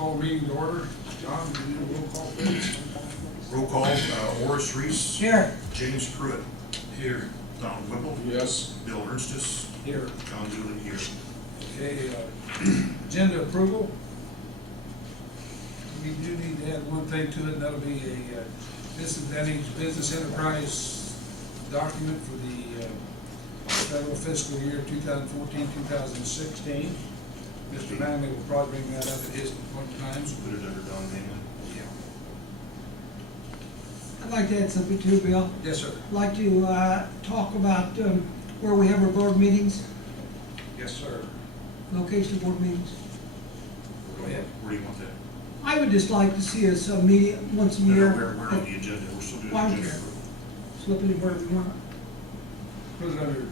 call meeting to order. John, do you do a roll call, please? Roll call, Horace Reese. Here. James Pruitt. Here. Don Whipple. Yes. Bill Ernstis. Here. John Dooley here. Okay, agenda approval. We do need to add one thing to it, and that'll be a disadvantaged business enterprise document for the federal fiscal year 2014-2016. Mr. Manley will probably bring that up at his point in time. Put it under Don Manley. Yeah. I'd like to add something too, Bill. Yes, sir. I'd like to talk about where we have our board meetings, Yes, sir. location of board meetings. Go ahead. Where do you want that? I would just like to see us meet once a year. Where on the agenda? We're still doing the Why don't agenda. you slip it wherever you want. Put it under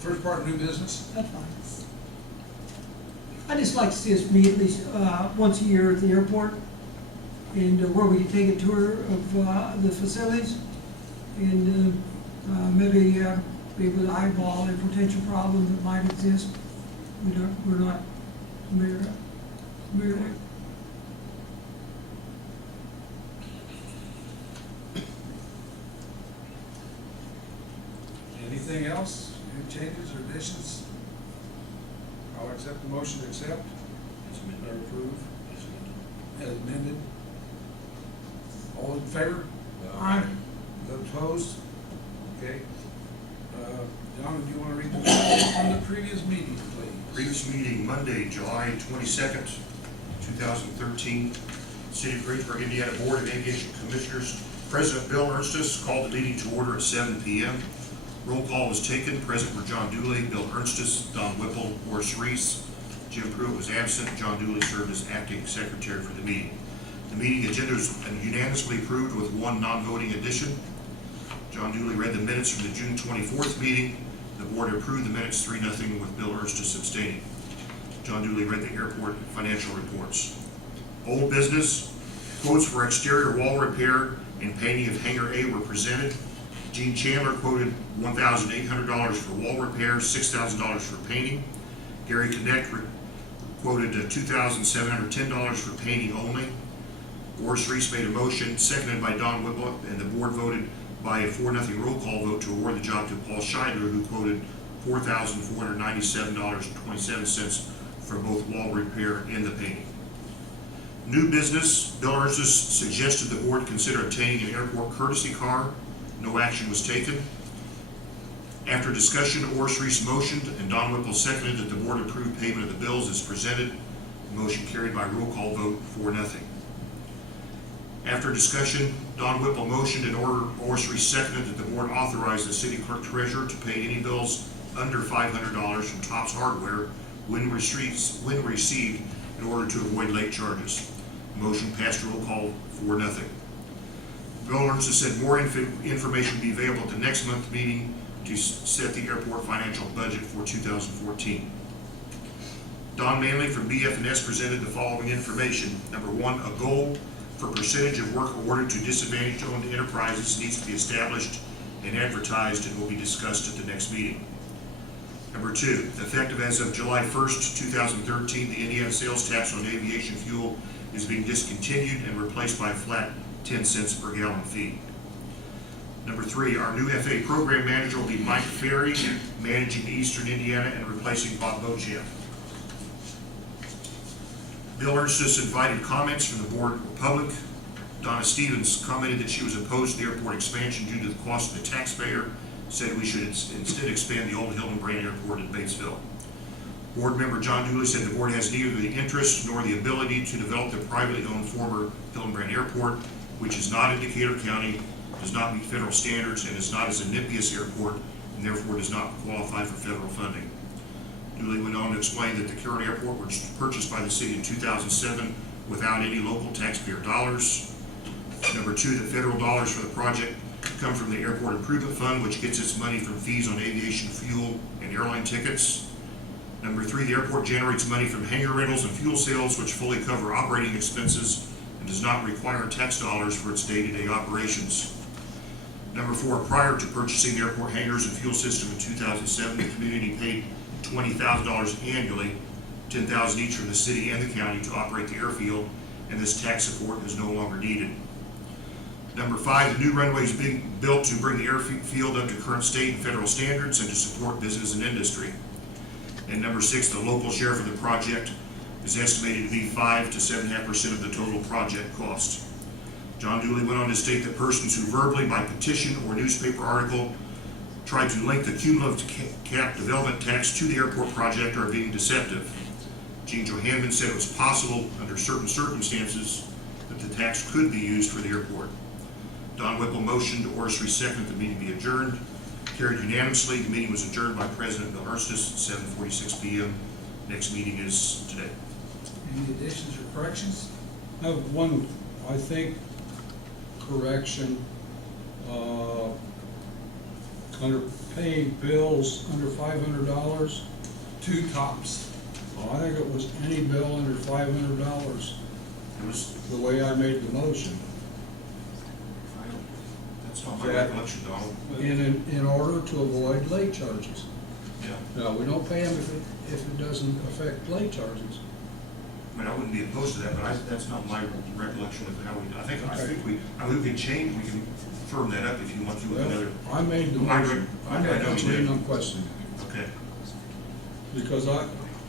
first part of new business. That's fine. I'd just like to see us meet at least once a year at the airport, and where we can take a tour of the facilities, and maybe be able to eyeball a potential problem that might exist. We're not familiar with. Anything else? Any changes or additions? I'll accept the motion to accept It's or amended. approve It's amended. as amended. All in favor? Aye. Those opposed? Okay. John, do you want to read the minutes from the previous meeting, please? Previous meeting, Monday, July 22nd, 2013. City of Greensburg, Indiana Board of Aviation Commissioners. President Bill Ernstis called the meeting to order at 7 p.m. Roll call was taken. Present were John Dooley, Bill Ernstis, Don Whipple, Horace Reese. Jim Pruitt was absent. John Dooley served as acting secretary for the meeting. The meeting agenda was unanimously approved with one non-voting addition. John Dooley read the minutes from the June 24th meeting. The board approved the minutes 3-0 with Bill Ernstis abstaining. John Dooley read the airport financial reports. Old business, quotes for exterior wall repair and painting of Hangar A were presented. Gene Chandler quoted $1,800 for wall repair, $6,000 for painting. Gary Connect quoted $2,710 for painting only. Horace Reese made a motion, seconded by Don Whipple, and the board voted by a 4-0 roll call vote to award the job to Paul Scheidler, who quoted $4,497.27 for both wall repair and the painting. New business, Bill Ernstis suggested the board consider obtaining an airport courtesy car. No action was taken. After discussion, Horace Reese motioned and Don Whipple seconded that the board approve payment of the bills as presented. The motion carried by roll call vote 4-0. After discussion, Don Whipple motioned and Horace Reese seconded that the board authorize the city clerk treasurer to pay any bills under $500 from Tops Hardware when received in order to avoid late charges. The motion passed roll call 4-0. Bill Ernstis said more information will be available at the next month's meeting to set the airport financial budget for 2014. Don Manley from BF&S presented the following information. Number one, a goal for percentage of work awarded to disadvantaged owned enterprises needs to be established and advertised and will be discussed at the next meeting. Number two, effective as of July 1st, 2013, the Indiana sales tax on aviation fuel is being discontinued and replaced by a flat 10 cents per gallon fee. Number three, our new FA program manager will be Mike Ferry, managing Eastern Indiana and replacing Bob Beauchamp. Bill Ernstis invited comments from the board or public. Donna Stephens commented that she was opposed to the airport expansion due to the cost to the taxpayer, said we should instead expand the old Hildenbrand Airport in Batesville. Board member John Dooley said the board has neither the interest nor the ability to develop the privately owned former Hildenbrand Airport, which is not in Decatur County, does not meet federal standards, and is not as a NIPIAS airport, and therefore does not qualify for federal funding. Dooley went on to explain that the current airport was purchased by the city in 2007 without any local taxpayer dollars. Number two, the federal dollars for the project come from the Airport Improvement Fund, which gets its money from fees on aviation fuel and airline tickets. Number three, the airport generates money from hangar rentals and fuel sales, which fully cover operating expenses and does not require tax dollars for its day-to-day operations. Number four, prior to purchasing the airport hangars and fuel system in 2007, the community paid $20,000 annually $10,000 each from the city and the county to operate the airfield, and this tax support is no longer needed. Number 5, the new runway is being built to bring the airfield up to current state and federal standards and to support business and industry. And number 6, the local share for the project is estimated to be 5 to 7.5% of the total project cost. John Dooley went on to state that persons who verbally, by petition or newspaper article, tried to link the cumulative cap development tax to the airport project are being deceptive. Gene Johanneman said it was possible, under certain circumstances, that the tax could be used for the airport. Don Whipple motioned, Orris seconded, the meeting be adjourned. Carried unanimously. The meeting was adjourned by President Bill Erstis at 7:46 p.m. Next meeting is today. Any additions or corrections? I have one, I think, correction, under paying bills under $500. 2 tops. I think it was any bill under $500, It was, the way I made the motion. that's not my That- recollection, Donald. In order to avoid late charges. Yeah. Now, we don't pay them if it doesn't affect late charges. I mean, I wouldn't be opposed to that, but that's not my recollection of how we, I think we can change, we can firm that up if you want to with another. I made the motion. I know That's you the reason did. I'm questioning it. Okay, Because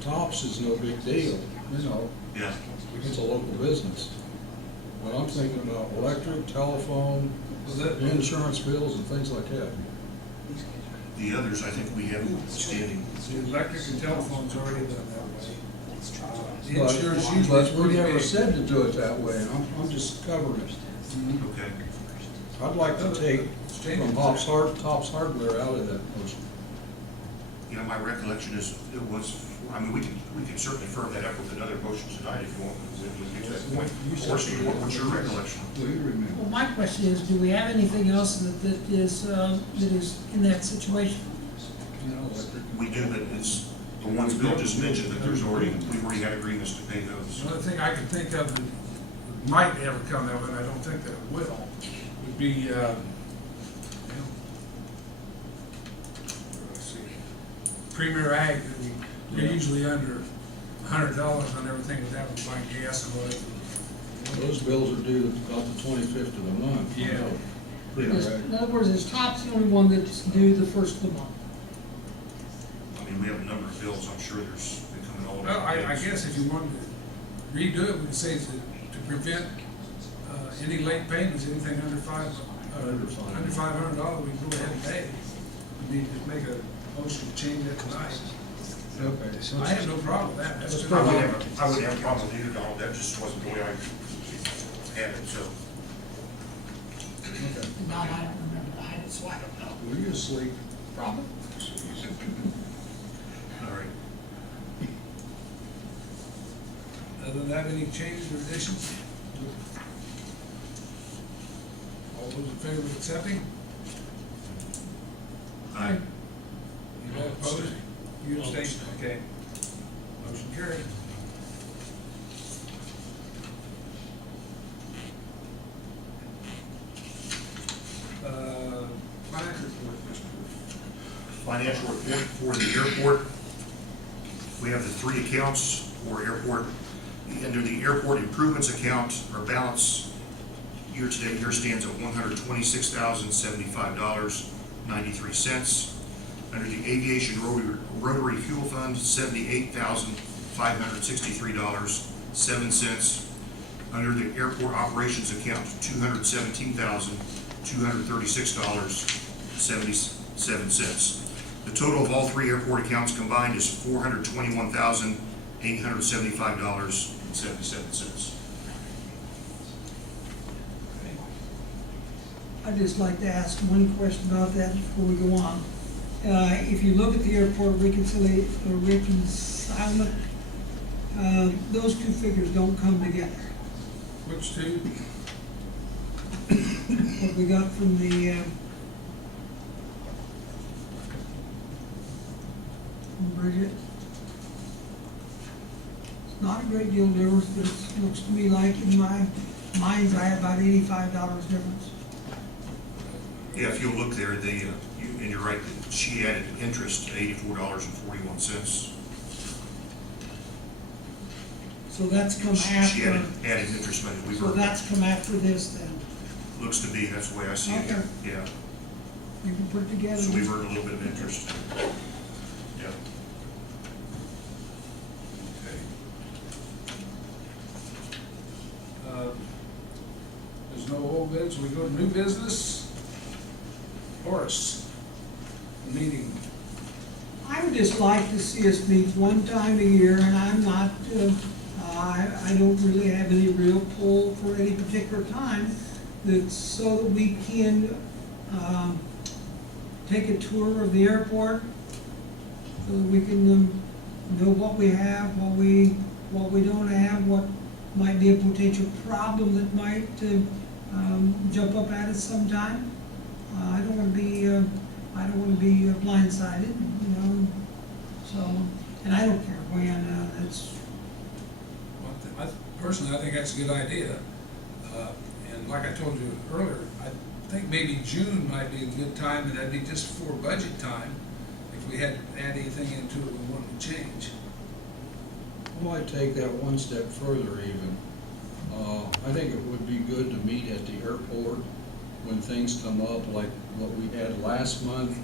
tops is no big deal, you know, yeah. it's a local business. But I'm thinking about electric, telephone, Was that, insurance bills and things like that. The others, I think we have standing. the electric and telephone's already done that way. The But insurance usually is but we pretty never big. said to do it that way, and I'm just covering it. Okay. I'd like to take from Tops Hardware out of that motion. You know, my recollection is it was, I mean, we can certainly firm that up with another motion tonight if you want, when we get to that point. Or Steve, what's your recollection? Do you remember? Well, my question is, do we have anything else that is in that situation? You know, electric. We do, but it's, the ones Bill just mentioned, that we've already had agreements to pay those. The only thing I can think of that might ever come of it, I don't think that it will, would be, let's see, Premier Ag, they're usually under $100 on everything without buying gas and oil. Those bills are due about the 25th of the month. Yeah. Pretty Is- right. In other words, is Tops the only one that's due the first of the month? I mean, we have a number of bills, I'm sure there's, they come in all. Well, I guess if you wanted to redo it, we could say to prevent any late payments, anything under Under $500, we can go ahead and pay. We need to make a motion to change that tonight. Okay. so I have no problem with that. That's Let's just- put it I wouldn't have a problem with either, Donald, that just wasn't the way I had it, so. Okay. No, I don't remember. I didn't, so I don't know. Were you asleep? Probably. All right. Other than that, any changes or additions? All those in favor of accepting? Aye. You all opposed? You abstain? Okay. Motion carried. Financial report, Mr. Financial report for the airport. We have the 3 accounts for airport. Under the airport improvements account, our balance year-to-date here stands at $126,075.93. Under the aviation rotary fuel fund, $78,563.07. Under the airport operations account, $217,236.77. The total of all 3 airport accounts combined is $421,875.77. I'd just like to ask one question about that before we go on. If you look at the airport reconciliation, those 2 figures don't come together. Which two? What we got from the, from Bridget. It's not a great deal of difference, but it looks to me like in my mind's eye about $85 difference. Yeah, if you'll look there, and you're right, she added interest, $84.41. So that's come She after, added interest money. We so were, that's come after this then. looks to be, that's the way I see it. Okay. Yeah. You can put it together. So we've earned a little bit of interest. Yeah. Okay. There's no old bids, we go to new business. Horace, meeting. I would just like to see us meet one time a year, and I'm not, I don't really have any real pull for any particular time, that's so that we can, take a tour of the airport, so that we can, know what we have, what we don't have, what might be a potential problem that might, jump up at us sometime. I don't wanna be blindsided, you know, so, and I don't care when, Personally, I think that's a good idea. And like I told you earlier, I think maybe June might be a good time, and that'd be just before budget time. If we had to add anything into it we wanted to change. I might take that one step further even. I think it would be good to meet at the airport when things come up, like what we had last month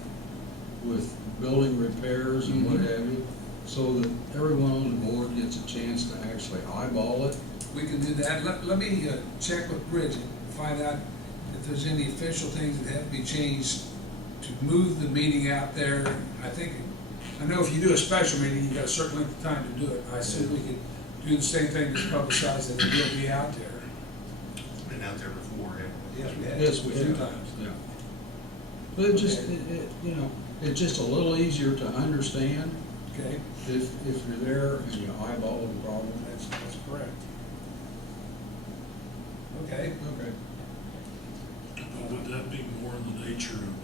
with building repairs and what have you, so that everyone on the board gets a chance to actually eyeball it. We can do that. Let me check with Bridget, find out if there's any official things that have to be changed to move the meeting out there. I know if you do a special meeting, you got a certain length of time to do it. I assume we could do the same thing, just publicize that it will be out there. Been out there before, haven't we? Yes, we have. Yes, we A few have. times. Yeah. But it just, Okay. you know, it's just a little easier to understand Okay, if you're there and you eyeball the problem. that's correct. Okay. Okay. But would that be more in the nature of,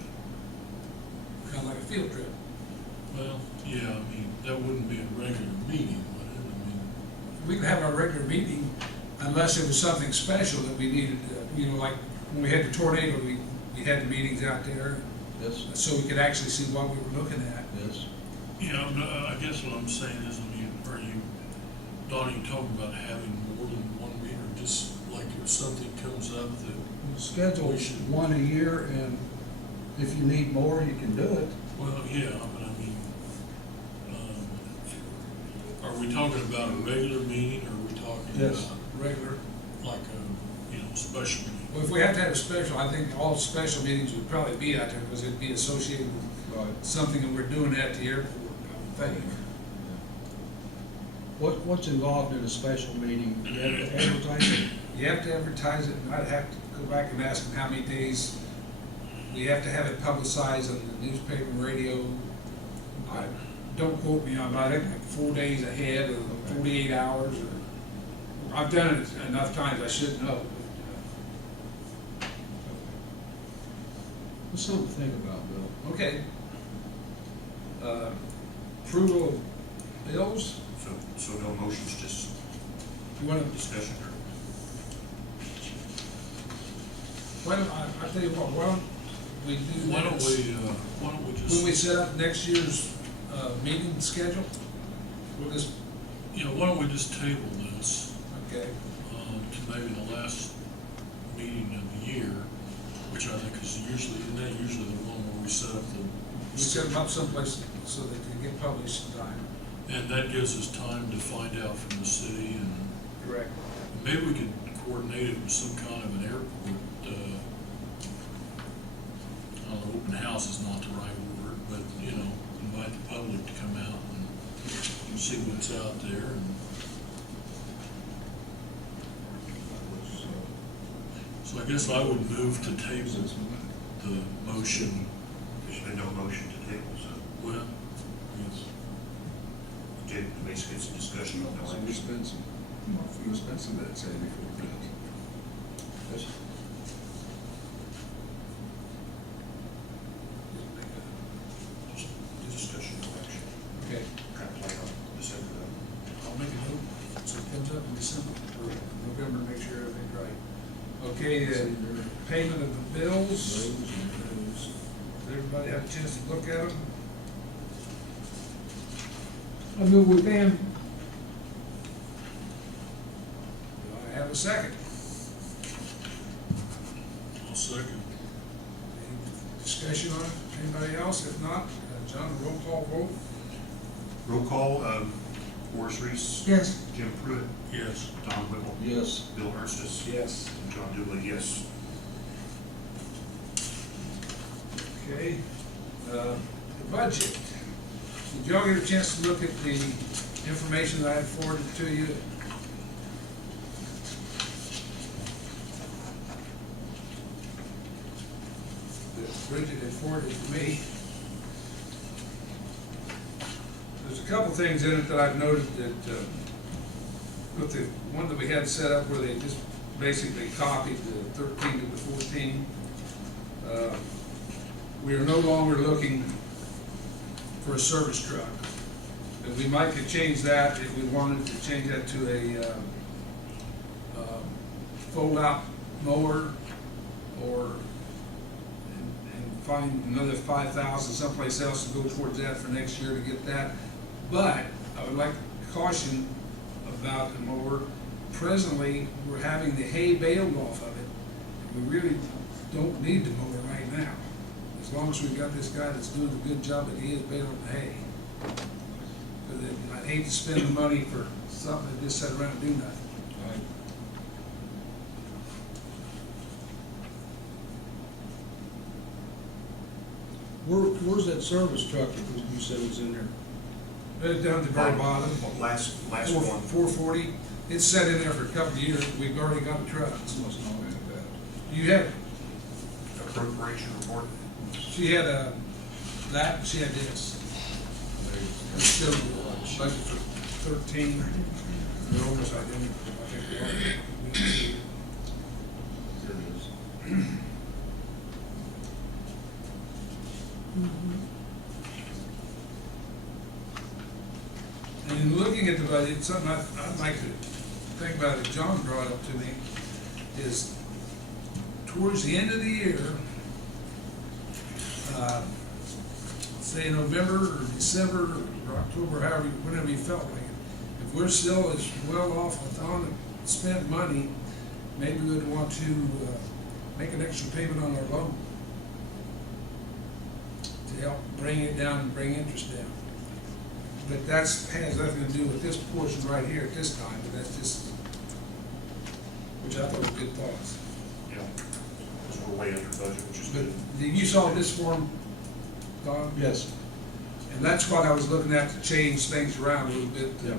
Kind of like a field trip. well, yeah, I mean, that wouldn't be a regular meeting, would it? I mean, We could have our regular meeting unless it was something special that we needed, like when we had the tornado, we had the meetings out there, Yes, so we could actually see what we were looking at. yes. yeah, no, I guess what I'm saying is, I mean, Donna, you talking about having more than one meeting, or just like if something comes up that, Schedule one a year, and if you need more, you can do it. well, yeah, but I mean, are we talking about a regular meeting, or are we talking Yes. about Regular. like a, special meeting? Well, if we have to have a special, I think all special meetings would probably be out there because it'd be associated with Right. something that we're doing at the airport, I would think. What's involved in a special meeting? You have to advertise it? You have to advertise it, and I'd have to go back and ask them how many days. We have to have it publicized on the newspaper and radio. Don't quote me on that, I think like 4 days ahead or 48 hours or, I've done it enough times I should know. It's something to think about, Bill. Okay. Approval of bills, So no motions, just you want to, discussion or? well, I tell you what, why don't we do Why don't this? why don't we just? When we set up next year's meeting schedule, we'll just, Why don't we just table this, okay, to maybe the last meeting of the year, which I think is isn't that usually the one where we set up the. we set them up someplace so they can get published in time. And that gives us time to find out from the city, and Correct. maybe we could coordinate it with some kind of an airport, I don't know, open house is not the right word, but, invite the public to come out and see what's out there, and so I guess I would move to table the motion. There's been no motion to table, so Well, yes. basically it's a discussion of no So we action. spend some of that, say, before we finish. Yes. Discussion, no action. Okay, Kind of plan on December though. I'll make a note, so it comes up in December, or November, to make sure everything's right. Okay, payment of the bills. Does everybody have a chance to look at them? I move we pay them. have a second? I'll second. Any discussion on it? Anybody else? If not, John, roll call vote? Roll call, Horace Reese. Yes, Jim Pruitt. Yes. Don Whipple. Yes. Bill Ernst. Yes. And John Dooley, yes. Okay, the budget. Did y'all get a chance to look at the information that I had forwarded to you? That Bridget had forwarded to me. There's a couple things in it that I've noted that, with the one that we had set up where they just basically copied the 13 to the 14. We are no longer looking for a service truck. And we might could change that if we wanted to change that to a fold-out mower, or and find another 5,000 someplace else to go towards that for next year to get that. But I would like to caution about the mower. Presently, we're having the hay baled off of it. We really don't need the mower right now, as long as we've got this guy that's doing a good job that he is baling the hay. Because I'd hate to spend the money for something that just sit around and do nothing. Where's that service truck that you said was in there? Right down at the very bottom. Last one. 440. It's set in there for a couple of years. We've already got the truck. Must not be bad. You had, Appropriation report. she had that, and she had this. It showed the budget for 13. They're almost identical. I think they are. There it is. And in looking at the budget, something I'd like to think about that John brought up to me is towards the end of the year, say in November or December or October, however, whenever you felt like it, if we're still as well off with unspent money, maybe we'd want to make an extra payment on our loan to help bring it down and bring interest down. But has nothing to do with this portion right here at this time, but that's just, which I thought was good thoughts. Yeah. Because we're way under budget, which is But good. you saw this form, Don? Yes. And that's what I was looking at to change things around a little bit. Yeah.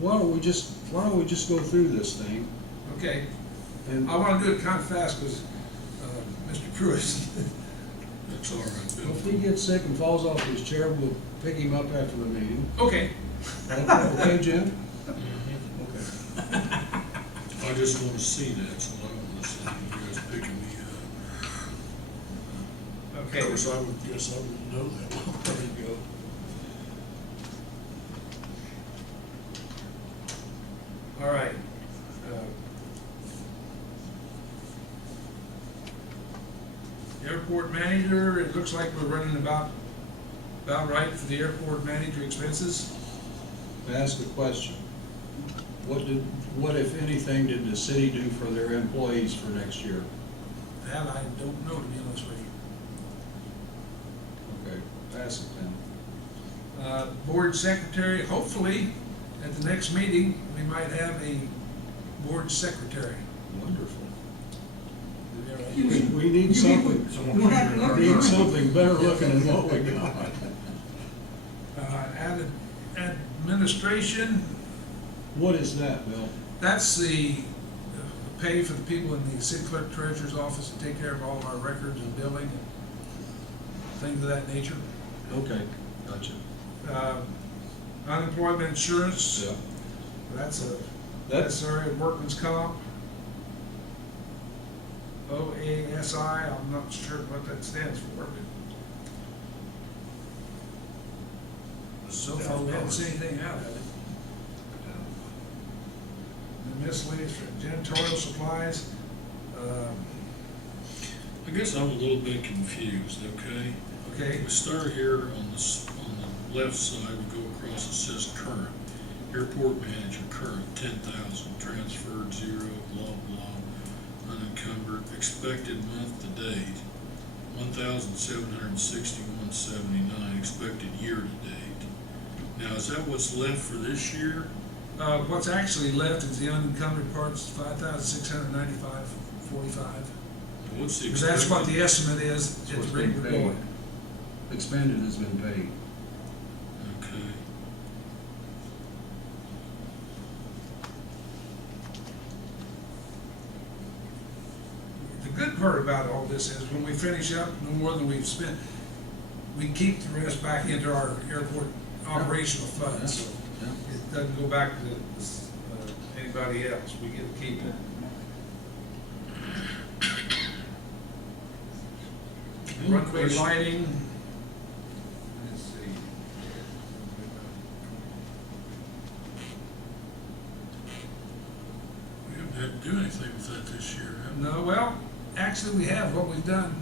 Why don't we just go through this thing? Okay, And I want to do it kind of fast because Mr. Pruitt, That's all right, Bill. if he gets sick and falls off his chair, we'll pick him up after the meeting. okay, Okay, Jim? Mhm. Okay. I just want to see that, so I don't want to see you guys picking me up. okay. Of course, I would guess I wouldn't know that. There you go. All right. Airport manager, it looks like we're running about right for the airport manager expenses. To ask a question. What if anything did the city do for their employees for next year? That I don't know, to be honest with you. Okay, pass it then. Board secretary, hopefully, at the next meeting, we might have a board secretary. Wonderful. You mean- We need you mean something, we- we'll have to look we need at it. something better looking than what we got. Administration, What is that, Bill? that's the pay for the people in the city clerk treasurer's office to take care of all of our records and billing and things of that nature. Okay, gotcha. Unemployment insurance, Yeah. that's a That's, necessary, workman's comp. OASI, I'm not sure what that stands for, but so far we haven't seen anything out of it. The miscellaneous janitorial supplies, I guess I'm a little bit confused, okay? okay, We start here on the left side, we go across Airport manager current 10,000, transferred 0, blah, blah, unencumbered, expected month to date, 1,761.79, expected year to date. Now, is that what's left for this year? What's actually left is the unencumbered parts, 5,695.45. What's the Because that's what the expected? estimate is That's at what's the rate been we're paid. going. Expended has been paid. Okay. The good part about all this is when we finish up, no more than we've spent, we keep the rest back into our airport operational funds. So Yeah. it doesn't go back to anybody else. We get to keep it. Runway lighting. Let's see. We haven't had to do anything with that this year, have we? No, well, actually, we have. What we've done,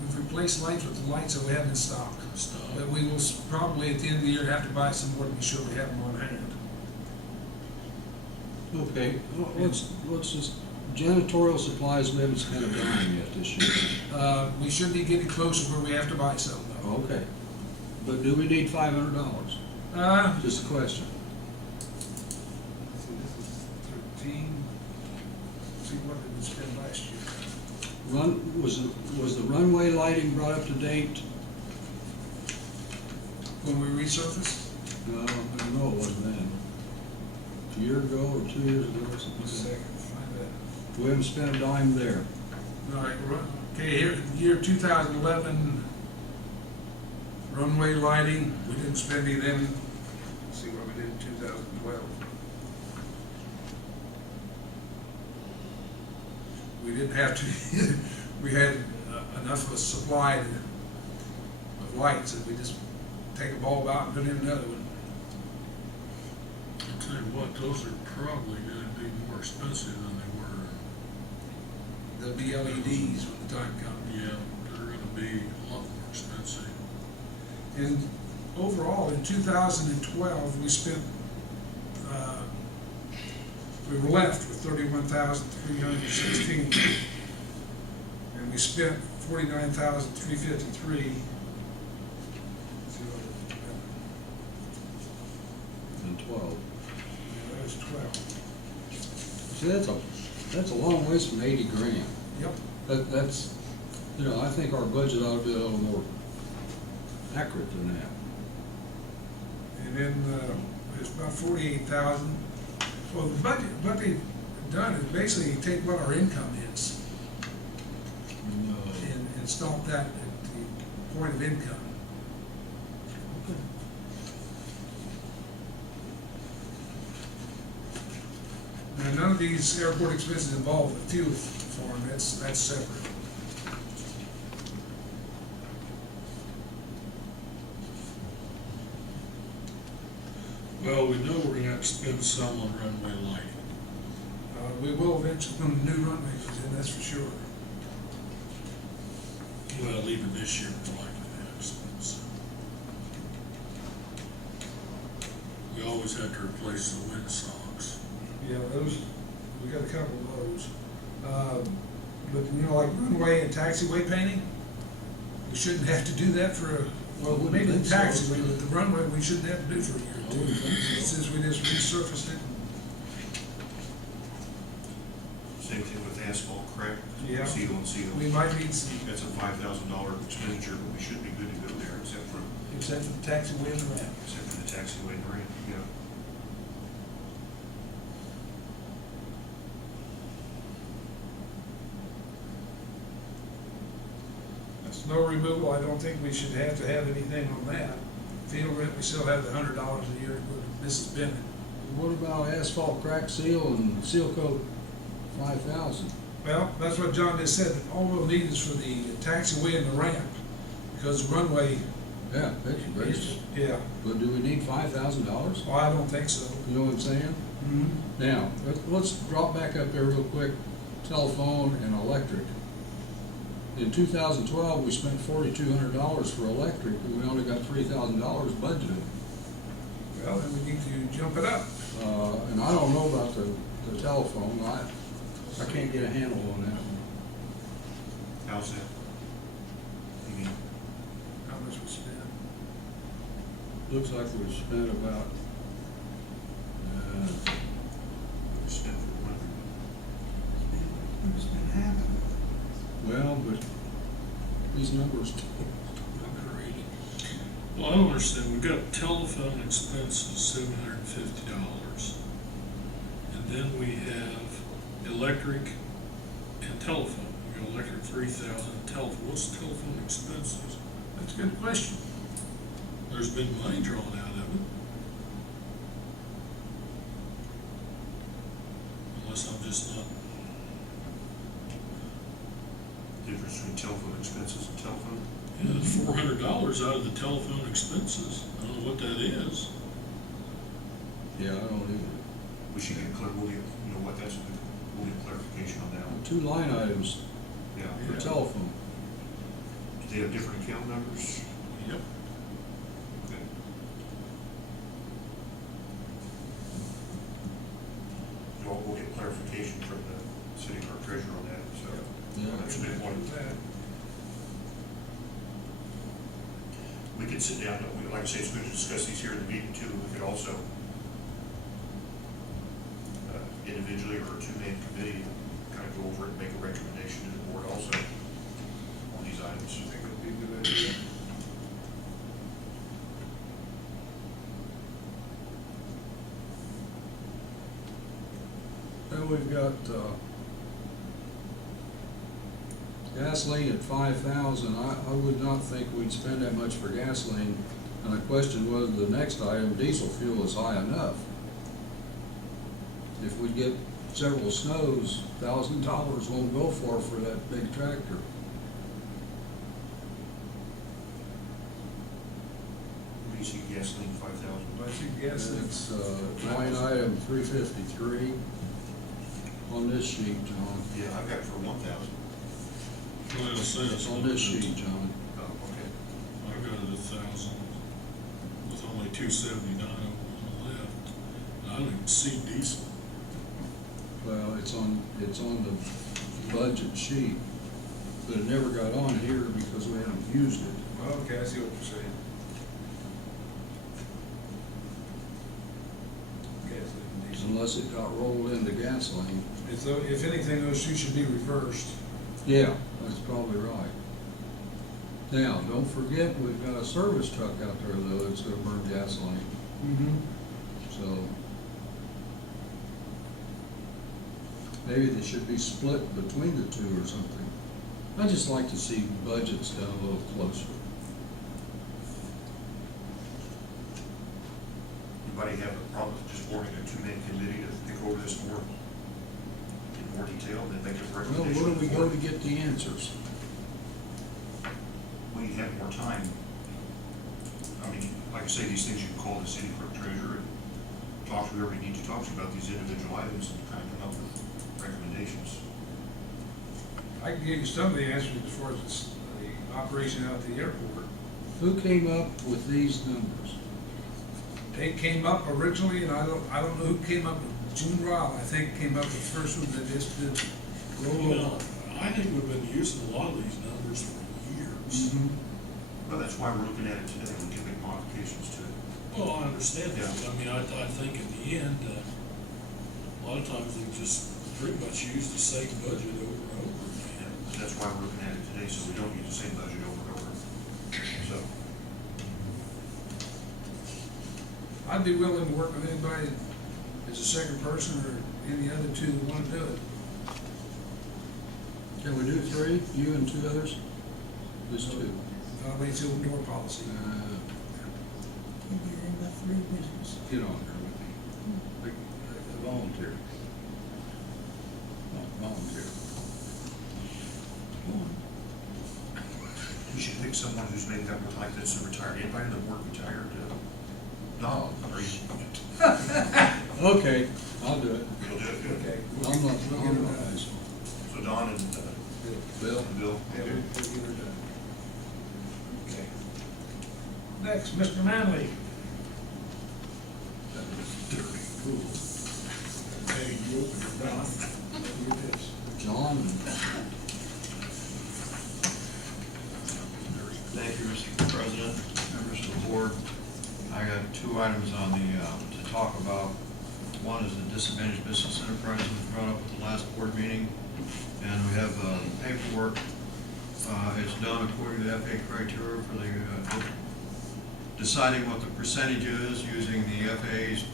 we've replaced lights with the lights that we have in stock. Stop. But we will probably at the end of the year have to buy some more to be sure we have them on hand. Okay, well, let's just, janitorial supplies, we haven't spent a dime yet this year. We should be getting close to where we have to buy some though. Okay, but do we need $500? Just a question. See, this is 13. See what did we spend last year? Was the runway lighting brought up to date? When we resurfaced? No, I don't know, it wasn't then. A year ago or 2 years ago or something like that. Second, find that. We haven't spent a dime there. All right, okay, here, year 2011, runway lighting, we didn't spend any then. Let's see what we did in 2012. We didn't have to, we had enough of a supply of lights that we just take a bulb out and put in another one. I'll tell you what, those are probably gonna be more expensive than they were. There'll be LEDs when the time comes. Yeah, they're gonna be a lot more expensive. And overall, in 2012, we spent, we were left with 31,316, and we spent 49,353. In 12. That was 12. See, that's a long ways from 80 grand. Yep. That's, you know, I think our budget ought to be a little more accurate than that. And then it's about 48,000. Well, the budget, what they've done is basically take what our income is and stop that at the point of income. Now, none of these airport expenses involve the fuel form. That's separate. Well, we know we're gonna have to spend some on runway lighting. We will eventually, when the new runway goes in, that's for sure. Well, even this year, we're likely to have to spend some. We always have to replace the windsocks. Yeah, those, we got a couple of those. But you know, like runway and taxiway painting, we shouldn't have to do that for well, maybe the taxiway, but the runway, we shouldn't have to do for a year or two. Since we just resurfaced it. Same thing with asphalt, correct? Yeah. Seal and seal. We might need some, That's a $5,000 expenditure, but we should be good to go there, except for except for the taxiway and the ramp. the taxiway and ramp, yeah. Snow removal, I don't think we should have to have anything on that. Field rent, we still have the $100 a year with Mrs. Bennett. What about asphalt crack seal and seal coat 5,000? Well, that's what John just said, all we'll need is for the taxiway and the ramp, because the runway Yeah, that's great. yeah, But do we need $5,000? well, I don't think so. You know what I'm saying? Now, let's drop back up there real quick. Telephone and electric. In 2012, we spent $4,200 for electric, and we only got $3,000 budgeted. Well, then we need to jump it up. And I don't know about the telephone, I can't get a handle on that one. How's that? You mean, How much we spent? Looks like we've spent about, spent for one? It's been half of it. well, but these numbers, Well, I don't understand, we've got telephone expenses, $750. And then we have electric and telephone. We got electric 3,000, telephone, what's telephone expenses? That's a good question. There's been money drawn out of it. Unless I'm just not, Difference between telephone expenses and telephone? yeah, it's $400 out of the telephone expenses. I don't know what that is. yeah, I don't either. We should get clear, we'll get, you know what, we'll get clarification on that one. 2 line items Yeah. for Yeah. telephone. Do they have different account numbers? Yep. Okay. We'll get clarification from the city clerk treasurer on that, so. Yeah. That's a big one. We could sit down, like I say, it's good to discuss these here in the meeting too. We could also individually or a two-man committee kind of go over it and make a recommendation to the board also on these items. I think it would be a good idea. Then we've got, gasoline at 5,000. I would not think we'd spend that much for gasoline. And I question whether the next item, diesel fuel, is high enough. If we get several snows, $1,000 won't go far for that big tractor. What do you see gasoline, 5,000? I think It's, line item 353 on this sheet, John. Yeah, I've got it for 1,000. Well, It's on this sheet, John. Oh, okay. I've got it 1,000 with only 279 left. I don't even see diesel. Well, it's on the budget sheet, but it never got on here because we haven't used it. Okay, I see what you're saying. Gasoline, diesel. Unless it got rolled into gasoline. If anything, those two should be reversed. Yeah, that's probably right. Now, don't forget, we've got a service truck out there though that's gonna burn gasoline, Mm-hmm. so. Maybe they should be split between the two or something. I'd just like to see budgets done a little closer. Anybody have a problem with just forming a two-man committee to think over this more in more detail and then make a Well, recommendation? where do to we the go board? to get the answers? When you have more time, I mean, like I say, these things you can call the city clerk treasurer and talk to whoever you need to talk to about these individual items and kind of come up with recommendations. I can give you some of the answers as far as the operation out at the airport. Who came up with these numbers? They came up originally, and I don't know who came up with June Ryle, I think came up with the first one that just did roll You know, over. I think we've been using a lot of these numbers for years. Mhm. Well, that's why we're looking at it today. We can make modifications to it. Well, I understand that. Yeah. I mean, I think in the end, a lot of times they just pretty much use the same budget over and over again. That's why we're looking at it today, so we don't use the same budget over and over. So, I'd be willing to work with anybody as a second person or any other two that want to do it. Can we do 3, you and 2 others? Just 2. It's open door policy. Get on there with me. Like, volunteer. Volunteer. Come on. we should pick someone who's maybe got more time that's retired. Anybody in the board retired? No, are you? Okay, I'll do it. You'll do it, good. Okay. I'm not, We'll get I'm her not. done. So Don and Bill? Bill. Yeah, we'll get her done. Okay. Next, Mr. Manley. got two items on the, to talk about. One is the disadvantaged business enterprise we brought up at the last board meeting, and we have paperwork. It's done according to the FA criteria for the deciding what the percentage is using the FA's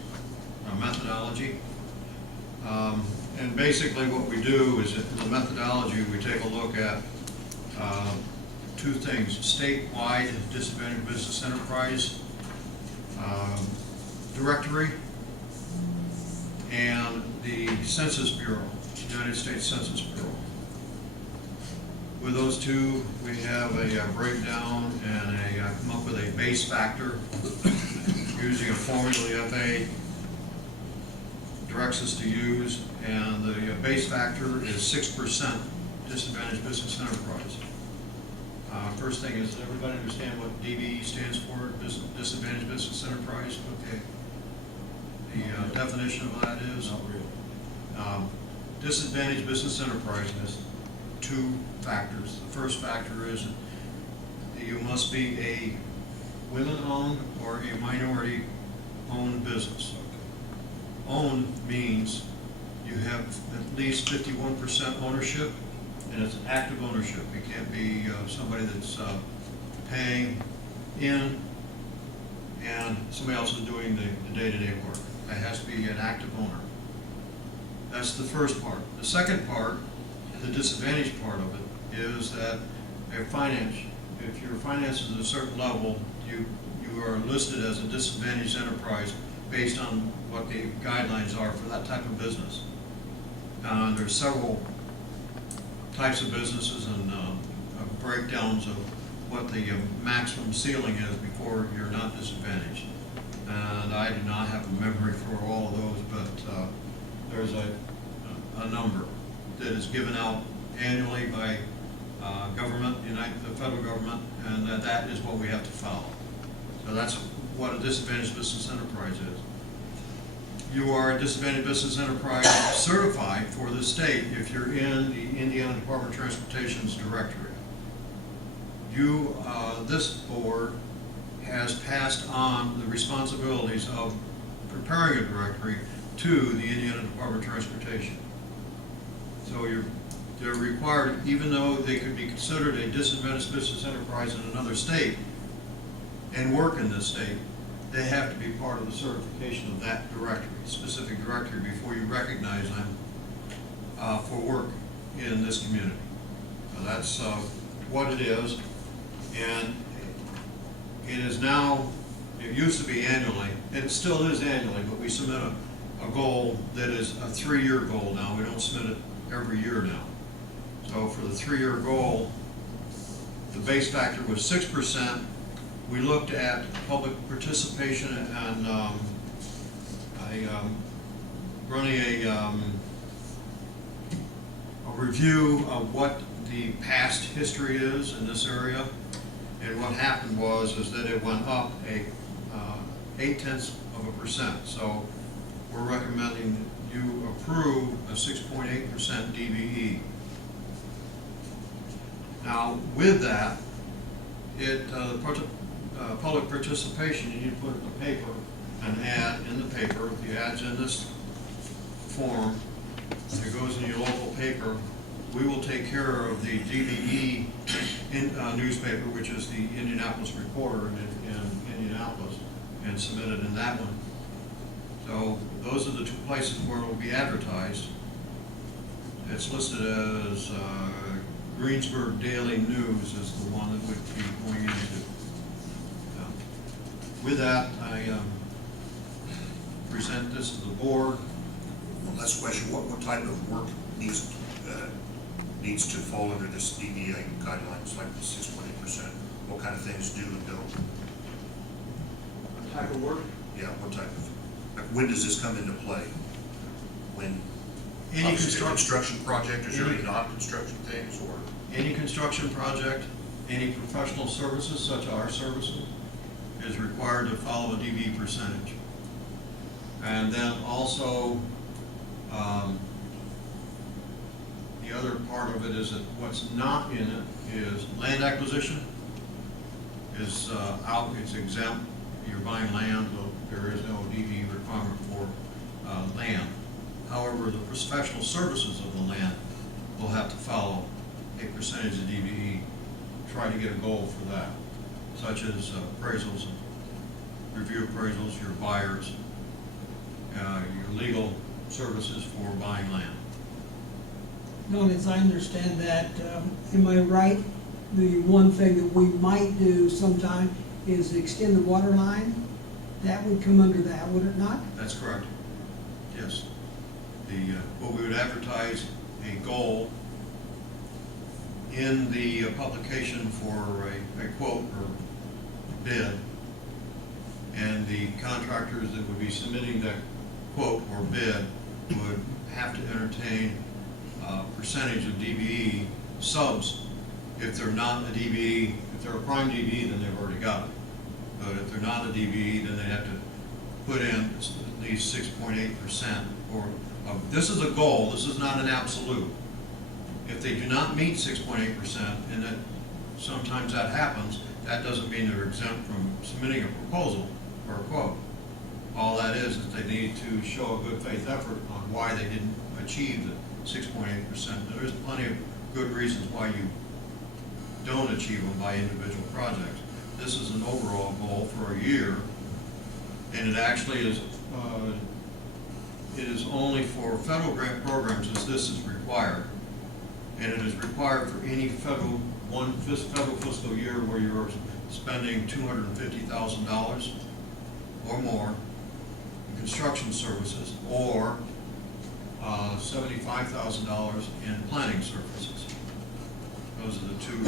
methodology. And basically what we do is in the methodology, we take a look at two things: statewide disadvantaged business enterprise directory and the Census Bureau, United States Census Bureau. With those two, we have a breakdown and come up with a base factor using a formula the FA directs us to use, and the base factor is 6% disadvantaged business enterprise. First thing is, does everybody understand what DBE stands for, disadvantaged business enterprise? Okay. The definition of that is? Not really. Disadvantaged business enterprise has two factors. The first factor is that you must be a women-owned or a minority-owned business. Owned means you have at least 51% ownership, and it's active ownership. It can't be somebody that's paying in and somebody else is doing the day-to-day work. It has to be an active owner. That's the first part. The second part, the disadvantaged part of it, is that if your finances at a certain level, you are listed as a disadvantaged enterprise based on what the guidelines are for that type of business. There's several types of businesses and breakdowns of what the maximum ceiling is before you're not disadvantaged. And I do not have a memory for all of those, but there's a number that is given out annually by government, the federal government, and that is what we have to follow. So that's what a disadvantaged business enterprise is. You are a disadvantaged business enterprise certified for the state if you're in the Indiana Department of Transportation's directory. This board has passed on the responsibilities of preparing a directory to the Indiana Department of Transportation. So they're required, even though they could be considered a disadvantaged business enterprise in another state and work in this state, they have to be part of the certification of that directory, specific directory, before you recognize them for work in this community. So that's what it is, and it is now, it used to be annually, and it still is annually, but we submit a goal that is a 3-year goal now. We don't submit it every year now. So for the 3-year goal, the base factor was 6%. We looked at public participation and running a review of what the past history is in this area. And what happened is that it went up 0.8%. So we're recommending you approve a 6.8% DBE. Now, with that, public participation, you need to put in the paper, an ad in the paper. The ad's in this form. It goes in your local paper. We will take care of the DBE newspaper, which is the Indianapolis Reporter in Indianapolis, and submit it in that one. So those are the two places where it will be advertised. It's listed as Greensburg Daily News is the one that would be going into. With that, I present this to the board. One last question, what type of work needs to fall under this DBA guidelines, like the 6.8%? What kind of things do and don't? What type of work? Yeah, what type of, like, when does this come into play? When, Any obviously, a construction project, is there any non-construction things, or? Any construction project, any professional services such as our services, is required to follow a DB percentage. And then also, the other part of it is that what's not in it is land acquisition is out, it's exempt. you're buying land, well, there is no DBE requirement for land. However, the professional services of the land will have to follow a percentage of DBE, try to get a goal for that, such as appraisals, review appraisals, your buyers, your legal services for buying land. Don, as I understand that, am I right? The one thing that we might do sometime is extend the water line. That would come under that, would it not? That's correct. Yes. What we would advertise a goal in the publication for a quote or bid, and the contractors that would be submitting that quote or bid would have to entertain a percentage of DBE subs. If they're not a DBE, if they're a prime DBE, then they've already got it. But if they're not a DBE, then they have to put in at least 6.8%. Or this is a goal. This is not an absolute. If they do not meet 6.8%, and that sometimes that happens, that doesn't mean they're exempt from submitting a proposal or a quote. All that is they need to show a good faith effort on why they didn't achieve the 6.8%. There's plenty of good reasons why you don't achieve them by individual projects. This is an overall goal for a year, and it actually is it is only for federal grant programs as this is required. And it is required for any federal fiscal year where you're spending $250,000 or more in construction services, or $75,000 in planning services. Those are the two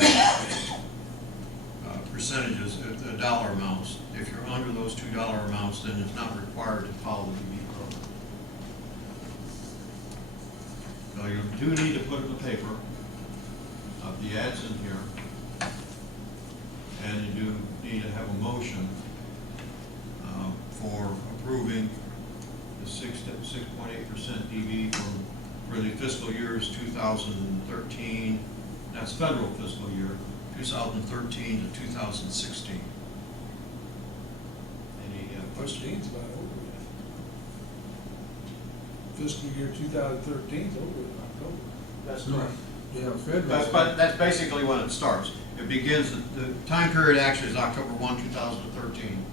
percentages, the dollar amounts. If you're under those $2 amounts, then it's not required to follow the DB program. So you do need to put in the paper the ads in here, and you do need to have a motion for approving the 6.8% DB for the fiscal years 2013. That's federal fiscal year 2013 to 2016. Any questions? Fifteen's about over with. Fiscal year 2013 is over with in October. That's No. Yeah, federal. But that's basically when it starts. It begins, the time period actually is October 1, 2013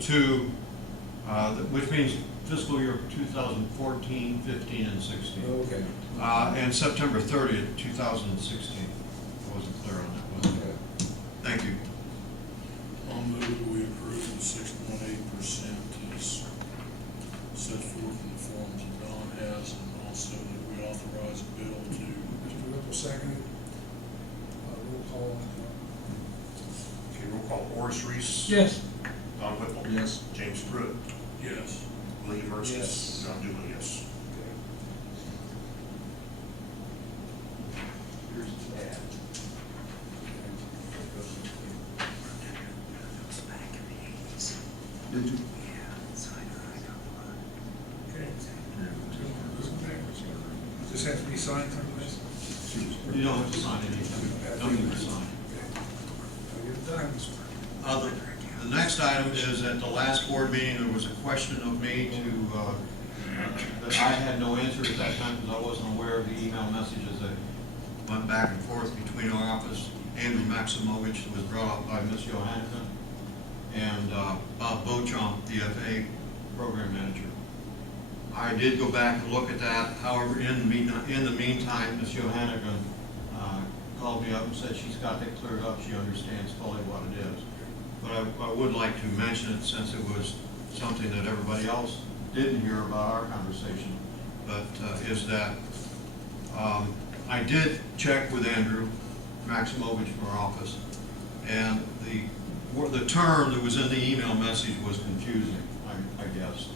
to, which means fiscal year 2014, 15, and 16. Okay. And September 30th, 2016. I wasn't clear on that one. Okay. Thank you. I'll move that we approve the 6.8% as set forth in the forms that Don has, and also that we authorize a bill to. Mr. Whipple seconded. Roll call. Okay, roll call. Oris Reese. Yes. Don Whipple. Yes. James Pruitt. Yes. Lee Versus. Yes. John Dooley, yes. Here's the ad. Did you? Okay. Does this have to be signed from this? You don't have to sign anything. Don't need to sign. I'll get it done. The next item is, at the last board meeting, there was a question of me that I had no answer at that time because I wasn't aware of the email messages that went back and forth between our office, Andrew Maximovich, was brought up by Ms. Johanneton, and Bob Beauchamp, the FA program manager. I did go back and look at that. However, in the meantime, Ms. Johanneton called me up and said she's got that cleared up. She understands fully what it is. But I would like to mention it since it was something that everybody else didn't hear about our conversation. But is that I did check with Andrew Maximovich from our office, and the term that was in the email message was confusing, I guess.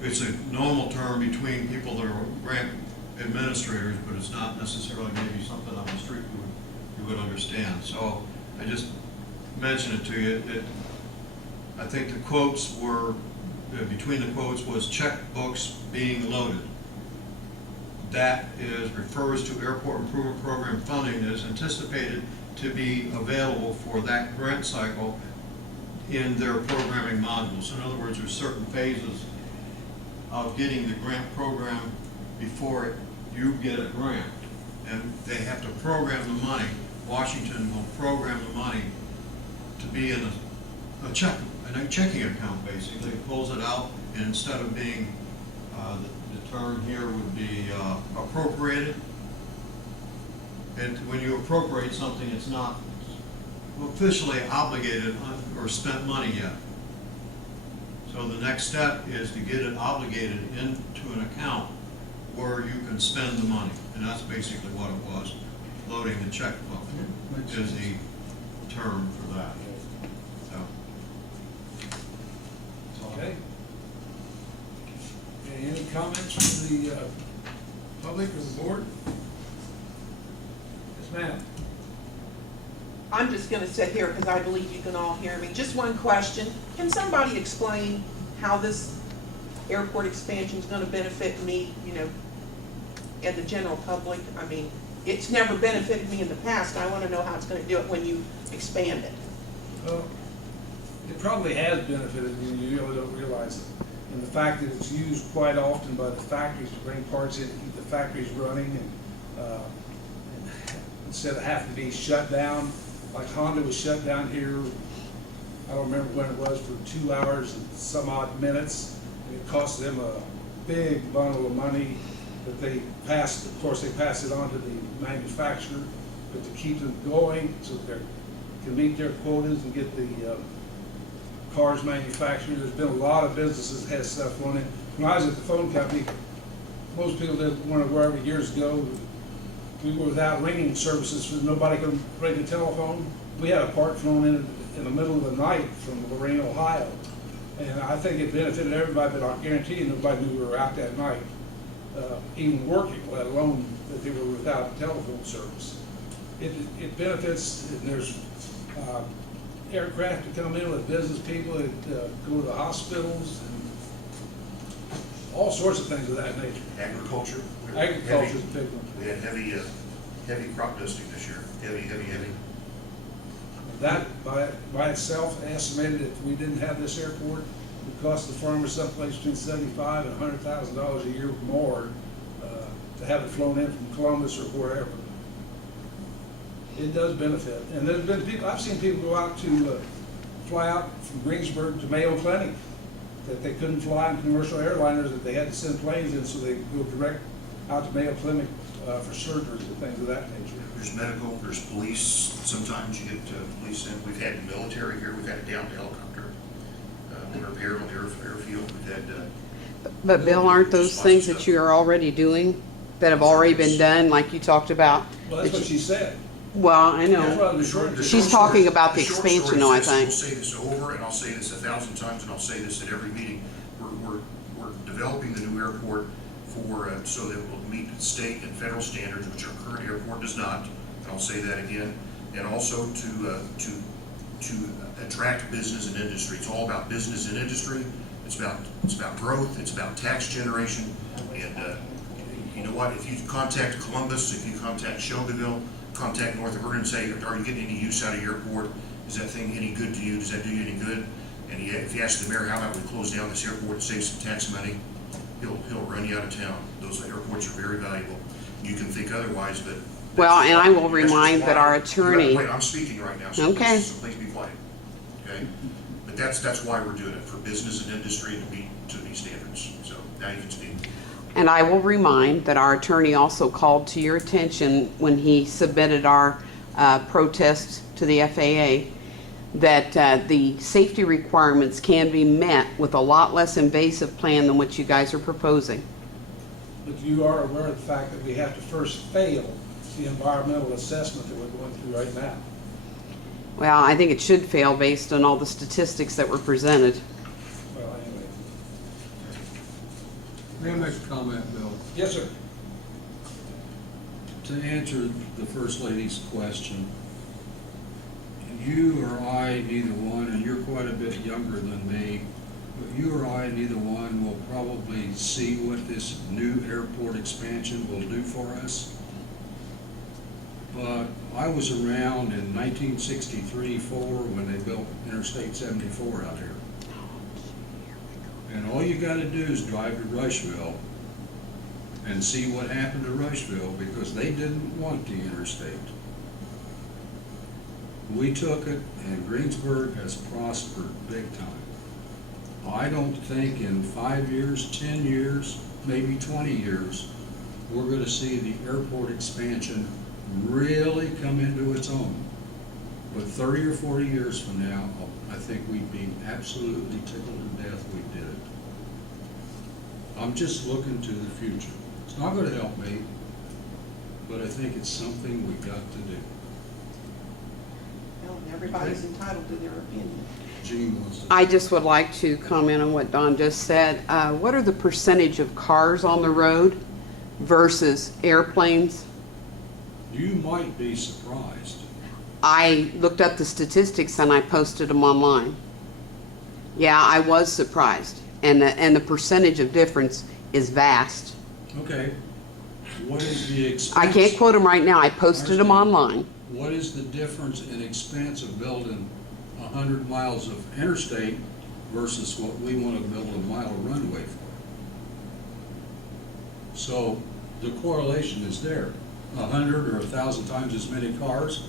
It's a normal term between people that are grant administrators, but it's not necessarily maybe something on the street you would understand. So I just mention it to you. I think the quotes were, between the quotes was checkbooks being loaded. That refers to airport improvement program funding that is anticipated to be available for that grant cycle in their programming modules. In other words, there's certain phases of getting the grant program before you get a grant. And they have to program the money. Washington will program the money to be in a checking account, basically. It pulls it out, and instead of being, the term here would be appropriated. And when you appropriate something, it's not officially obligated or spent money yet. So the next step is to get it obligated into an account where you can spend the money. And that's basically what it was. Loading the checkbook is the term for that. So. Okay. Any comments from the public or the board? Yes, ma'am. I'm just gonna sit here because I believe you can all hear me. Just one question. Can somebody explain how this airport expansion is gonna benefit me, and the general public? I mean, it's never benefited me in the past. I wanna know how it's gonna do it when you expand it. Well, it probably has benefited you, you really don't realize it. And the fact that it's used quite often by the factories to bring parts in, to keep the factories running, and instead of having to be shut down, like Honda was shut down here, I don't remember when it was, for 2 hours and some odd minutes. And it cost them a big bundle of money that they passed, of course, they passed it on to the manufacturer, but to keep them going so that they can meet their quotas and get the cars manufactured. There's been a lot of businesses that had stuff on it. When I was at the phone company, most people didn't want to wherever years ago, we were without ringing services, so nobody could ring the telephone. We had a part flown in the middle of the night from Lorraine, Ohio. And I think it benefited everybody, but I guarantee you nobody knew we were out that night, even working, let alone that they were without telephone service. It benefits, and there's aircraft to come in with business people that go to the hospitals and all sorts of things of that nature. Agriculture. Agriculture is a big one. We had heavy crop dusting this year. Heavy. That by itself, estimated if we didn't have this airport, it would cost the farmer someplace between $75,000 and $100,000 a year more to have it flown in from Columbus or wherever. It does benefit, and there's been people. I've seen people go out to fly out from Greensburg to Mayo Clinic that they couldn't fly in commercial airliners, that they had to send planes in, so they go direct out to Mayo Clinic for surgeries and things of that nature. There's medical, there's police. Sometimes you get police in. We've had military here. We've had a downed helicopter repair on the airfield. We've had. But Bill, aren't those things that you are already doing, that have already been done, like you talked about? Well, that's what she said. Well, I That's know. what I was referring to. She's talking about the short expansion, story though, I is this, think. I'll say this over, and I'll say this 1,000 times, and I'll say this at every meeting. We're developing the new airport for so that it will meet state and federal standards, which our current airport does not. And I'll say that again. And also to attract business and industry. It's all about business and industry. It's about growth. It's about tax generation. And you know what? If you contact Columbus, if you contact Shelbyville, contact Northrop, we're going to say, are you getting any use out of your airport? Is that thing any good to you? Does that do you any good? And if you ask the mayor, how about we close down this airport and save some tax money, he'll run you out of town. Those airports are very valuable. You can think otherwise, but. Well, and I will that's remind just that why- our attorney. Wait, I'm speaking right now, so Okay. please be quiet. Okay? But that's why we're doing it, for business and industry to meet standards. So now you can speak. And I will remind that our attorney also called to your attention when he submitted our protest to the FAA that the safety requirements can be met with a lot less invasive plan than what you guys are proposing. But you are aware of the fact that we have to first fail the environmental assessment that we're going through right now. Well, I think it should fail based on all the statistics that were presented. Well, anyway. May I make a comment, Bill? Yes, sir. To answer the First Lady's question, you or I, neither one, and you're quite a bit younger than me, but you or I, neither one, will probably see what this new airport expansion will do for us. but I was around in 1963-4 when they built Interstate 74 out here. And all you gotta do is drive to Rushville and see what happened to Rushville, because they didn't want the interstate. We took it, and Greensburg has prospered big time. I don't think in 5 years, 10 years, maybe 20 years, we're gonna see the airport expansion really come into its own. But 30 or 40 years from now, I think we'd be absolutely tickled to death we did it. I'm just looking to the future. It's not gonna help me, but I think it's something we got to do. Well, everybody's entitled to their opinion. Gene wants to. I just would like to comment on what Don just said. What are the percentage of cars on the road versus airplanes? You might be surprised. I looked up the statistics and I posted them online. Yeah, I was surprised. And the percentage of difference is vast. Okay, what is the expense? I can't quote them right now. I posted them online. What is the difference in expense of building 100 miles of interstate versus what we want to build a mile of runway for? So the correlation is there. 100 or 1,000 times as many cars,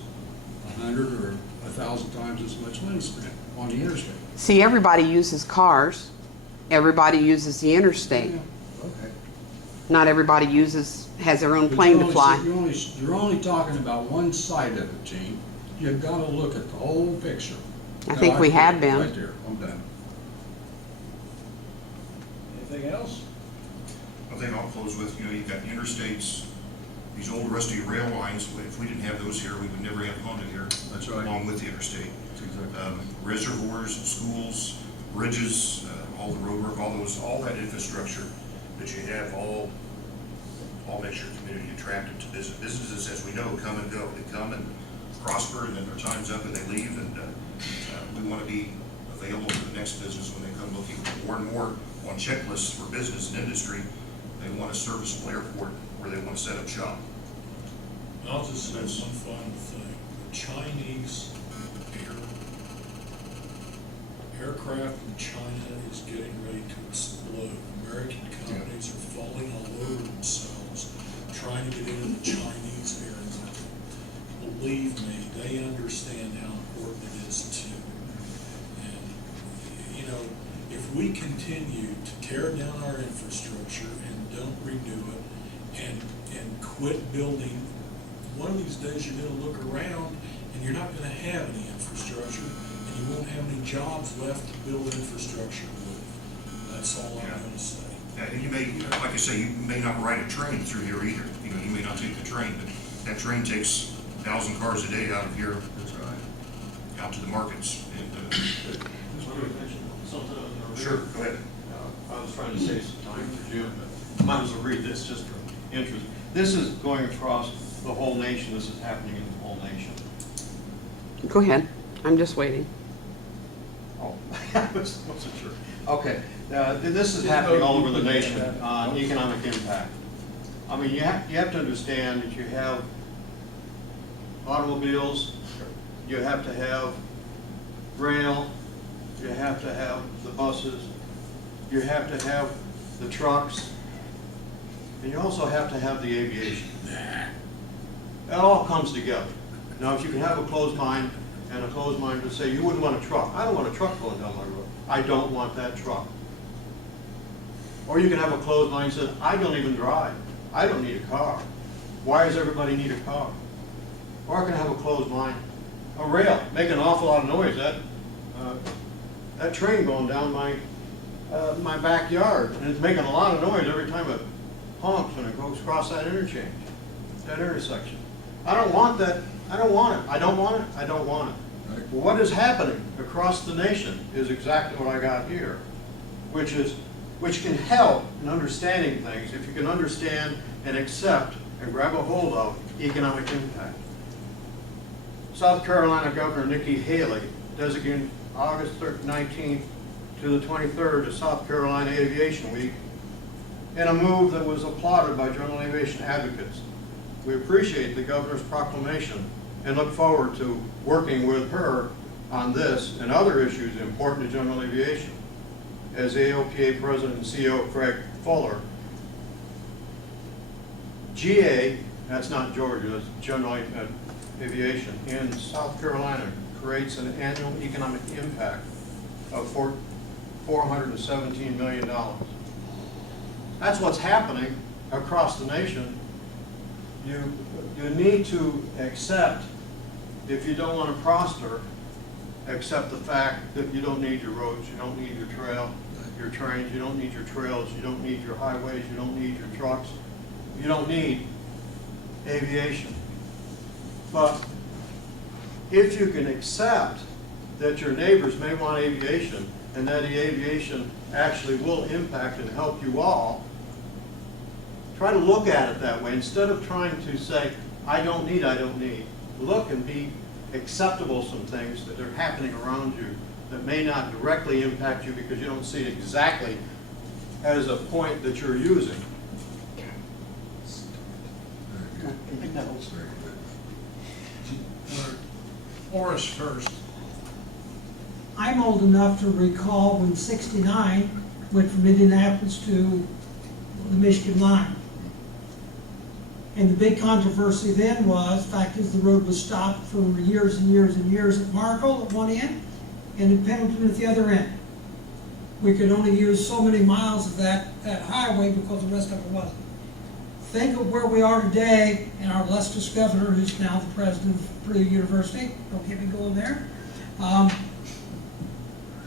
100 or 1,000 times as much money spent on the interstate. See, everybody uses cars. Everybody uses the interstate. Yeah, okay. Not everybody has their own plane to fly. You're only talking about one side of it, Gene. You've got to look at the whole picture. I think we have been. Right there, I'm done. Anything else? I think I'll close with, you've got the interstates, these old rusty rail lines. If we didn't have those here, we would never have Honda here. That's right. Along with the interstate. That's exactly. Reservoirs, schools, bridges, all the road work, all that infrastructure that you have, all makes your community attractive to business. Businesses, as we know, come and go. They come and prosper, and then their time's up and they leave, and we want to be available to the next business when they come looking more and more on checklists for business and industry. They want a serviceable airport where they want to set up shop. I'll just say one final thing. The Chinese aircraft in China is getting ready to explode. American companies are falling all over themselves trying to get into the Chinese air market. Believe me, they understand how important it is too. And, if we continue to tear down our infrastructure and don't renew it and quit building, one of these days you're going to look around and you're not going to have any infrastructure, and you won't have any jobs left to build infrastructure with. That's all I'm going to say. And you may, like I say, you may not ride a train through here either. You may not take the train, but that train takes 1,000 cars a day out of here. That's right. Out to the markets. And, sure, go ahead. I was trying to save some time for Jim, but I might as well read this just for interest. This is going across the whole nation. This is happening in the whole nation. Go ahead. I'm just waiting. Oh, I wasn't sure. Okay, this is happening all over the nation on economic impact. I mean, you have to understand that you have automobiles, you have to have rail, you have to have the buses, you have to have the trucks, and you also have to have the aviation. It all comes together. Now, if you can have a closed mind, and a closed mind to say, you wouldn't want a truck. I don't want a truck going down my road. I don't want that truck. Or you can have a closed mind that says, I don't even drive. I don't need a car. Why does everybody need a car? Or I can have a closed mind. A rail, make an awful lot of noise. That train going down my backyard, and it's making a lot of noise every time it honks when it goes across that interchange, that intersection. I don't want that. I don't want it. I don't want it. I don't want it. Right. Well, what is happening across the nation is exactly what I got here, which can help in understanding things if you can understand and accept and grab a hold of economic impact. South Carolina Governor Nikki Haley designated August 19th to the 23rd as South Carolina Aviation Week in a move that was applauded by general aviation advocates. we appreciate the governor's proclamation and look forward to working with her on this and other issues important to general aviation. As AOPA President and CEO Craig Fuller, GA, that's not Georgia, that's General Aviation, in South Carolina creates an annual economic impact of $417 million. That's what's happening across the nation. You need to accept, if you don't want to prosper, accept the fact that you don't need your roads, you don't need your trains, you don't need your trails, you don't need your highways, you don't need your trucks, you don't need aviation. But if you can accept that your neighbors may want aviation and that the aviation actually will impact and help you all, try to look at it that way instead of trying to say, I don't need. Look and be acceptable some things that are happening around you that may not directly impact you because you don't see it exactly as a point that you're using. Very good. Horace first. I'm old enough to recall when 69 went from Indianapolis to the Michigan line. And the big controversy then was, the fact is the road was stopped for years and years and years at Markle at one end and at Pendleton at the other end. We could only use so many miles of that highway because the rest of it wasn't. Think of where we are today, and our illustrious governor, who's now the president of Purdue University, don't get me going there,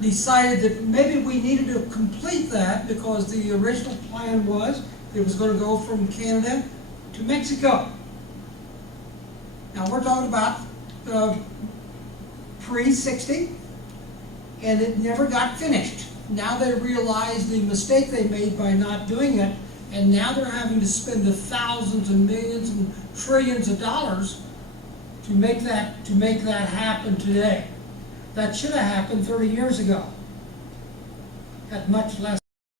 decided that maybe we needed to complete that because the original plan was it was going to go from Canada to Mexico. Now we're talking about pre-60, and it never got finished. Now they realize the mistake they made by not doing it, and now they're having to spend the thousands and millions and trillions of dollars to make that happen today. That should have happened 30 years ago at much less